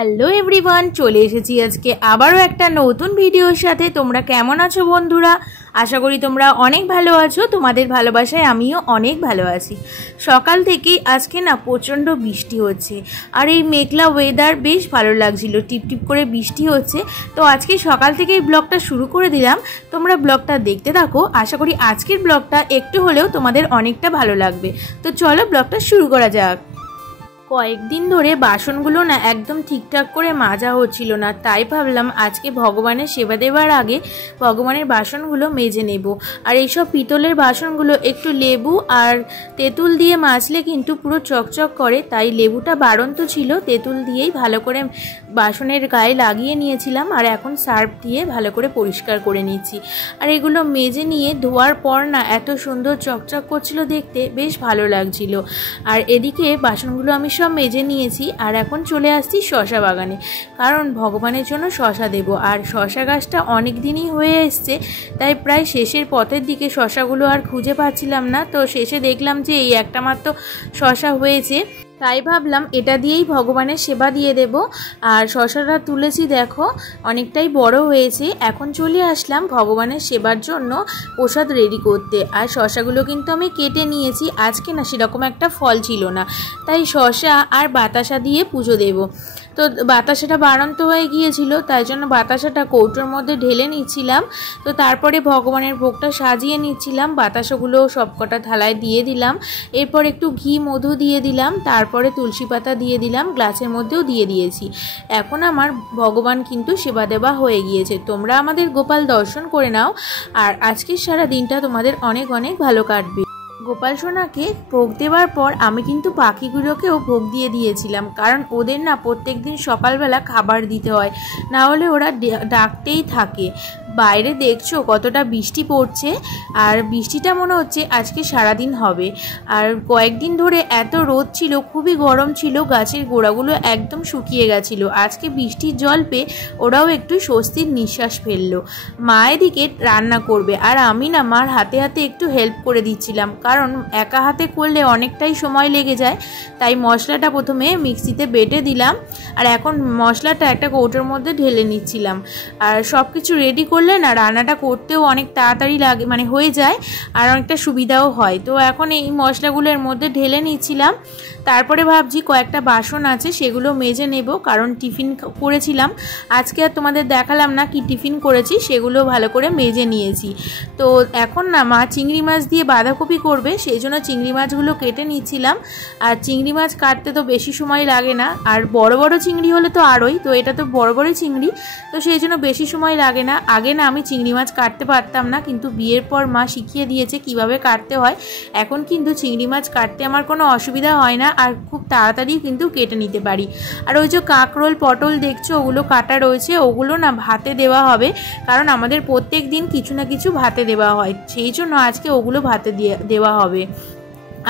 Hello everyone, চলে এসেছি আজকে আবারও একটা নতুন ভিডিওর সাথে। তোমরা কেমন আছো বন্ধুরা? আশা করি তোমরা অনেক ভালো আছো। তোমাদের ভালোবাসায় আমিও অনেক ভালো আছি। সকাল থেকেই আজকে না প্রচণ্ড বৃষ্টি হচ্ছে, আর এই মেঘলা ওয়েদার বেশ ভালো লাগছিল, টিপটিপ করে বৃষ্টি হচ্ছে। তো আজকে সকাল থেকেই ব্লগটা শুরু করে দিলাম, তোমরা ব্লগটা দেখতে থাকো। আশা করি আজকের ব্লগটা একটু হলেও তোমাদের অনেকটা ভালো লাগবে। তো চলো ব্লগটা শুরু করা যাক। কয়েকদিন ধরে বাসনগুলো না একদম ঠিকঠাক করে মাজা হচ্ছিল না, তাই ভাবলাম আজকে ভগবানের সেবা দেওয়ার আগে ভগবানের বাসনগুলো মেজে নেব। আর এইসব পিতলের বাসনগুলো একটু লেবু আর তেঁতুল দিয়ে মাজলে কিন্তু পুরো চকচক করে, তাই লেবুটা বাড়ন্ত ছিল, তেঁতুল দিয়েই ভালো করে বাসনের গায়ে লাগিয়ে নিয়েছিলাম। আর এখন সার্ফ দিয়ে ভালো করে পরিষ্কার করে নিচ্ছি। আর এগুলো মেজে নিয়ে ধোয়ার পর না এত সুন্দর চকচক করছিল দেখতে, বেশ ভালো লাগছিল। আর এদিকে বাসনগুলো আমি সব মেজে নিয়েছি, আর এখন চলে আসছি শশা বাগানে, কারণ ভগবানের জন্য শশা দেব। আর শশা গাছটা অনেক দিনই হয়ে এসছে, তাই প্রায় শেষের পথের দিকে শশাগুলো আর খুঁজে পাচ্ছিলাম না। তো শেষে দেখলাম যে এই একটা মাত্র শশা হয়েছে, তাই ভাবলাম এটা দিয়েই ভগবানের সেবা দিয়ে দেব। আর শশাটা তুলেছি, দেখো অনেকটাই বড় হয়েছে। এখন চলে আসলাম ভগবানের সেবার জন্য প্রসাদ রেডি করতে। আর শশাগুলো কিন্তু আমি কেটে নিয়েছি, আজকে না সেরকম একটা ফল ছিল না, তাই শশা আর বাতাসা দিয়ে পুজো দেব। তো বাতাসাটা বাড়ন্ত হয়ে গিয়েছিল, তাই জন্য বাতাসাটা কৌটোর মধ্যে ঢেলে নিচ্ছিলাম। তো তারপরে ভগবানের ভোগটা সাজিয়ে নিচ্ছিলাম। বাতাসাগুলো সবকটা থালায় দিয়ে দিলাম, এরপর একটু ঘি মধু দিয়ে দিলাম, তারপরে তুলসী পাতা দিয়ে দিলাম, গ্লাসের মধ্যেও দিয়ে দিয়েছি। এখন আমার ভগবান কিন্তু সেবা দেওয়া হয়ে গিয়েছে। তোমরা আমাদের গোপাল দর্শন করে নাও, আর আজকের সারা দিনটা তোমাদের অনেক অনেক ভালো কাটবে। গোপাল সোনাকে ভোগ দেওয়ার পর আমি কিন্তু পাখিগুলোকেও ভোগ দিয়ে দিয়েছিলাম, কারণ ওদের না প্রত্যেক দিন সকালবেলা খাবার দিতে হয়, না হলে ওরা ডাকতেই থাকে। বাইরে দেখছো কতটা বৃষ্টি পড়ছে, আর বৃষ্টিটা মনে হচ্ছে আজকে সারাদিন হবে। আর কয়েকদিন ধরে এত রোদ ছিল, খুবই গরম ছিল, গাছের গোড়াগুলো একদম শুকিয়ে গেছিলো। আজকে বৃষ্টির জল পেয়ে ওরাও একটু স্বস্তির নিঃশ্বাস ফেললো। মা এদিকে রান্না করবে, আর আমি না মার হাতে হাতে একটু হেল্প করে দিচ্ছিলাম, কারণ একা হাতে করলে অনেকটাই সময় লেগে যায়। তাই মশলাটা প্রথমে মিক্সিতে বেটে দিলাম, আর এখন মশলাটা একটা কৌটোর মধ্যে ঢেলে নিচ্ছিলাম। আর সব কিছু রেডি করলে না রান্নাটা করতেও অনেক তাড়াতাড়ি লাগে, মানে হয়ে যায়, আর অনেকটা সুবিধাও হয়। তো এখন এই মশলাগুলো এর মধ্যে ঢেলে নিচ্ছিলাম। তারপরে ভাবছি কয়েকটা বাসন আছে সেগুলো মেজে নেব, কারণ টিফিন করেছিলাম আজকে, আর তোমাদের দেখালাম না কি টিফিন করেছি, সেগুলো ভালো করে মেজে নিয়েছি। তো এখন না মা চিংড়ি মাছ দিয়ে বাঁধাকপি করবে, সেই জন্য চিংড়ি মাছগুলো কেটে নিচ্ছিলাম। আর চিংড়ি মাছ কাটতে তো বেশি সময় লাগে না, আর বড় বড় চিংড়ি হলে তো আরোই, তো এটা তো বড় বড় চিংড়ি, তো সেই জন্য বেশি সময় লাগে না। আগে না আমি চিংড়ি মাছ কাটতে পারতাম না, কিন্তু বিয়ের পর মা শিখিয়ে দিয়েছে কিভাবে কাটতে হয়। এখন কিন্তু চিংড়ি মাছ কাটতে আমার কোনো অসুবিধা হয় না, আর খুব তাড়াতাড়ি কিন্তু কেটে নিতে পারি। আর ওই যে কাঁকরোল পটল দেখছো ওগুলো কাটা রয়েছে, ওগুলো না ভাতে দেওয়া হবে, কারণ আমাদের প্রত্যেক দিন কিছু না কিছু ভাতে দেওয়া হয়, সেই জন্য আজকে ওগুলো ভাতে দেওয়া হবে।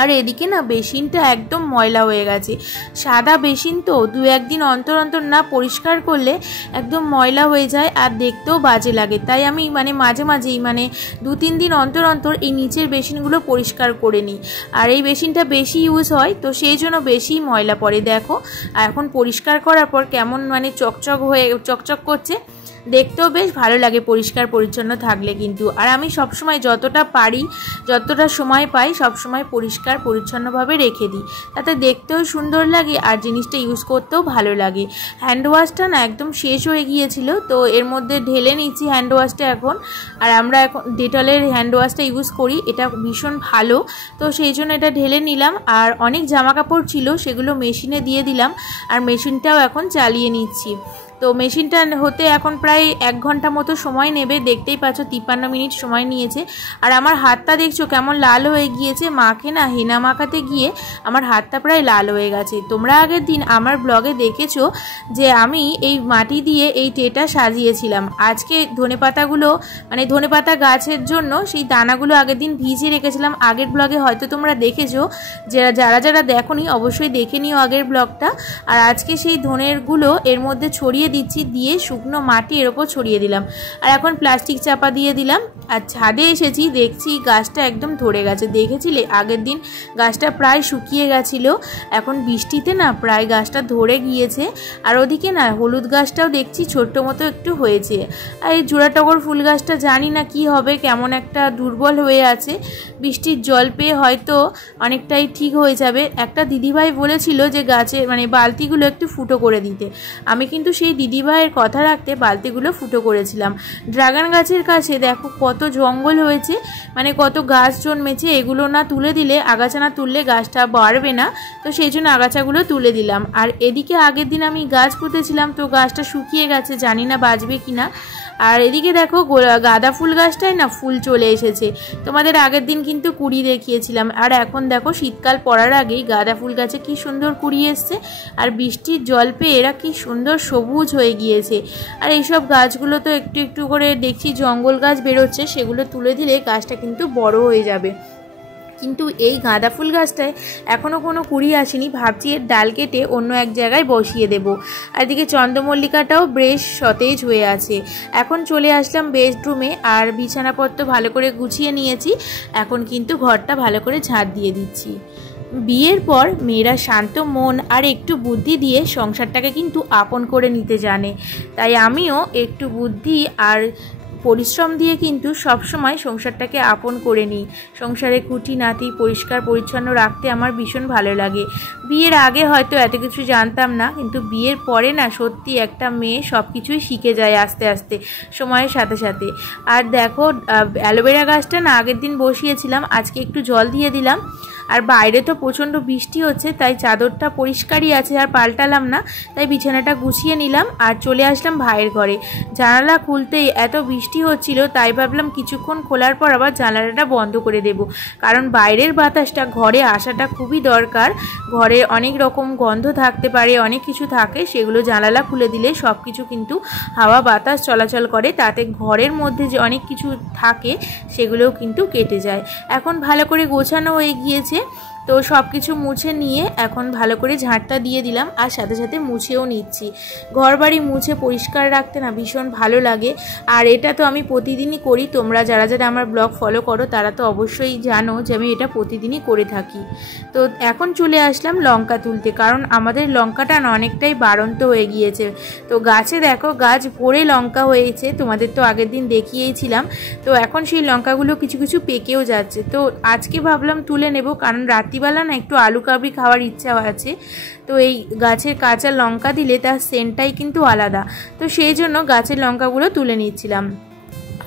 আর এদিকে না বেসিনটা একদম ময়লা হয়ে গেছে, সাদা বেসিন তো দু একদিন অন্তর অন্তর না পরিষ্কার করলে একদম ময়লা হয়ে যায়, আর দেখতেও বাজে লাগে। তাই আমি মাঝে মাঝেই 2-3 দিন অন্তর অন্তর এই নিচের বেসিনগুলো পরিষ্কার করে নিই। আর এই বেসিনটা বেশি ইউজ হয়, তো সেই জন্য বেশি ময়লা পড়ে। দেখো এখন পরিষ্কার করার পর কেমন চকচক করছে, দেখতেও বেশ ভালো লাগে পরিষ্কার পরিচ্ছন্ন থাকলে কিন্তু। আর আমি সবসময় যতটা পারি, যতটা সময় পাই, সবসময় পরিষ্কার পরিচ্ছন্নভাবে রেখে দিই, তাতে দেখতেও সুন্দর লাগে আর জিনিসটা ইউজ করতেও ভালো লাগে। হ্যান্ড ওয়াশটা না একদম শেষ হয়ে গিয়েছিল, তো এর মধ্যে ঢেলে নিচ্ছি হ্যান্ড ওয়াশটা এখন। আর আমরা এখন ডেটলের হ্যান্ড ওয়াশটা ইউজ করি, এটা ভীষণ ভালো, তো সেই জন্য এটা ঢেলে নিলাম। আর অনেক জামা কাপড় ছিল, সেগুলো মেশিনে দিয়ে দিলাম, আর মেশিনটাও এখন চালিয়ে নিচ্ছি। তো মেশিনটা হতে এখন প্রায় 1 ঘন্টা মতো সময় নেবে, দেখতেই পাচ্ছ 53 মিনিট সময় নিয়েছে। আর আমার হাতটা দেখছো কেমন লাল হয়ে গিয়েছে, মাকে না হেনা মাখাতে গিয়ে আমার হাতটা প্রায় লাল হয়ে গেছে। তোমরা আগের দিন আমার ব্লগে দেখেছো যে আমি এই মাটি দিয়ে এই ট্রেটা সাজিয়েছিলাম। আজকে ধনেপাতাগুলো ধনেপাতা গাছের জন্য সেই দানাগুলো আগের দিন ভিজিয়ে রেখেছিলাম, আগের ব্লগে হয়তো তোমরা দেখেছো, যারা দেখোনি অবশ্যই দেখে নিও আগের ব্লগটা। আর আজকে সেই ধনেরগুলো এর মধ্যে ছড়িয়ে দিচ্ছি, দিয়ে শুকনো মাটি এর ওপর ছড়িয়ে দিলাম। আর এখন প্লাস্টিক চাপা দিয়ে দিলাম। আর ছাদে এসেছি, দেখছি গাছটা একদম ধরে গেছে। দেখেছিলে আগের দিন গাছটা প্রায় শুকিয়ে গেছিলো, এখন বৃষ্টিতে না প্রায় গাছটা ধরে গিয়েছে। আর ওদিকে না হলুদ গাছটাও দেখছি ছোট্ট মতো একটু হয়েছে। আর এই জোড়া টগর ফুল গাছটা জানি না কি হবে, কেমন একটা দুর্বল হয়ে আছে। বৃষ্টির জল পেয়ে হয়তো অনেকটাই ঠিক হয়ে যাবে। একটা দিদিভাই বলেছিল যে গাছের মানে বালতিগুলো একটু ফুটো করে দিতে, আমি কিন্তু সেই দিদিভাইয়ের কথা রাখতে বালতিগুলো ফুটো করেছিলাম। ড্রাগন গাছের কাছে দেখো কত জঙ্গল হয়েছে, মানে কত গাছ জন্মেছে। এগুলো না তুলে দিলে, আগাছা না তুললে গাছটা বাড়বে না, তো সেই জন্য আগাছাগুলো তুলে দিলাম। আর এদিকে আগের দিন আমি গাছ পুঁতেছিলাম, তো গাছটা শুকিয়ে গেছে, জানি না বাঁচবে কিনা। আর এদিকে দেখো গাঁদা ফুল গাছটায় না ফুল চলে এসেছে, তোমাদের আগের দিন কিন্তু কুড়ি দেখিয়েছিলাম। আর এখন দেখো শীতকাল পড়ার আগেই গাঁদা ফুল গাছে কি সুন্দর কুড়ি এসছে। আর বৃষ্টির জল পেয়ে এরা কি সুন্দর সবুজ হয়ে গিয়েছে। আর এইসব গাছগুলো তো একটু একটু করে দেখছি জঙ্গল গাছ বেরোচ্ছে, সেগুলো তুলে দিলে গাছটা কিন্তু বড় হয়ে যাবে। কিন্তু এই গাঁদা ফুল গাছটায় এখনও কোনো কুড়ি আসেনি, ভাবছি এর ডাল কেটে অন্য এক জায়গায় বসিয়ে দেব। আর এদিকে চন্দ্রমল্লিকাটাও বেশ সতেজ হয়ে আছে। এখন চলে আসলাম বেডরুমে, আর বিছানাপত্র ভালো করে গুছিয়ে নিয়েছি। এখন কিন্তু ঘরটা ভালো করে ঝাড় দিয়ে দিচ্ছি। বিয়ের পর মেয়েরা শান্ত মন আর একটু বুদ্ধি দিয়ে সংসারটাকে কিন্তু আপন করে নিতে জানে, তাই আমিও একটু বুদ্ধি আর পরিশ্রম দিয়ে কিন্তু সবসময় সংসারটাকে আপন করে নিই। সংসারে খুঁটিনাটি পরিষ্কার পরিচ্ছন্ন রাখতে আমার ভীষণ ভালো লাগে। বিয়ের আগে হয়তো এত কিছু জানতাম না, কিন্তু বিয়ের পরে না সত্যি একটা মেয়ে সব কিছুই শিখে যায় আস্তে আস্তে সময়ের সাথে সাথে। আর দেখো অ্যালোভেরা গাছটা না আগের দিন বসিয়েছিলাম, আজকে একটু জল দিয়ে দিলাম। আর বাইরে তো প্রচণ্ড বৃষ্টি হচ্ছে, তাই চাদরটা পরিষ্কারই আছে আর পাল্টালাম না, তাই বিছানাটা গুছিয়ে নিলাম আর চলে আসলাম ভাইয়ের ঘরে। জানালা খুলতেই এত বৃষ্টি হচ্ছিল, তাই ভাবলাম কিছুক্ষণ খোলার পর আবার জানালাটা বন্ধ করে দেব, কারণ বাইরের বাতাসটা ঘরে আসাটা খুবই দরকার। ঘরে অনেক রকম গন্ধ থাকতে পারে, অনেক কিছু থাকে, সেগুলো জানালা খুলে দিলে সব কিছু কিন্তু হাওয়া বাতাস চলাচল করে, তাতে ঘরের মধ্যে যে অনেক কিছু থাকে সেগুলোও কিন্তু কেটে যায়। এখন ভালো করে গোছানো হয়ে গিয়েছে, তো সব কিছু মুছে নিয়ে এখন ভালো করে ঝাঁটটা দিয়ে দিলাম, আর সাথে সাথে মুছেও নিচ্ছি। ঘর বাড়ি মুছে পরিষ্কার রাখতে না ভীষণ ভালো লাগে, আর এটা তো আমি প্রতিদিনই করি। তোমরা যারা যারা আমার ব্লগ ফলো করো তারা তো অবশ্যই জানো যে আমি এটা প্রতিদিনই করে থাকি। তো এখন চলে আসলাম লঙ্কা তুলতে, কারণ আমাদের লঙ্কাটা না অনেকটাই বাড়ন্ত হয়ে গিয়েছে। তো গাছে দেখো গাছ ভরে লঙ্কা হয়েছে, তোমাদের তো আগের দিন দেখিয়েছিলাম। তো এখন সেই লঙ্কাগুলো কিছু কিছু পেকেও যাচ্ছে, তো আজকে ভাবলাম তুলে নেব, কারণ রাত্রিবেলা না একটু আলু কাবলি খাওয়ার ইচ্ছা আছে। তো এই গাছের কাঁচা লঙ্কা দিলে তার সেন্টটাই কিন্তু আলাদা, তো সেই জন্য গাছের লঙ্কাগুলো তুলে নিচ্ছিলাম।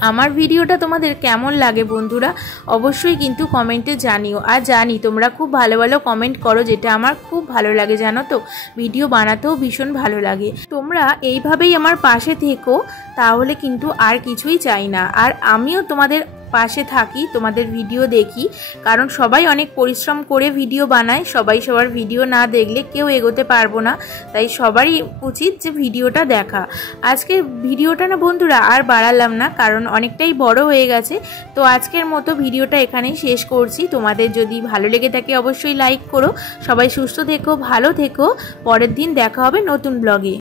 আমার ভিডিওটা তোমাদের কেমন লাগে বন্ধুরা অবশ্যই কিন্তু কমেন্টে জানিও। আর জানি তোমরা খুব ভালো ভালো কমেন্ট করো, যেটা আমার খুব ভালো লাগে, জানো তো। ভিডিও বানাতেও ভীষণ ভালো লাগে। তোমরা এইভাবেই আমার পাশে থেকো, তাহলে কিন্তু আর কিছুই চাই না। আর আমিও তোমাদের পাশে থাকি, তোমাদের ভিডিও দেখি, কারণ সবাই অনেক পরিশ্রম করে ভিডিও বানায়। সবাই সবার ভিডিও না দেখলে কেউ এগোতে পারবো না, তাই সবারই উচিত যে ভিডিওটা দেখা। আজকে ভিডিওটা না বন্ধুরা আর বাড়ালাম না, কারণ অনেকটাই বড় হয়ে গেছে। তো আজকের মতো ভিডিওটা এখানেই শেষ করছি। তোমাদের যদি ভালো লেগে থাকে অবশ্যই লাইক করো। সবাই সুস্থ থেকো, ভালো থেকো। পরের দিন দেখা হবে নতুন ব্লগে।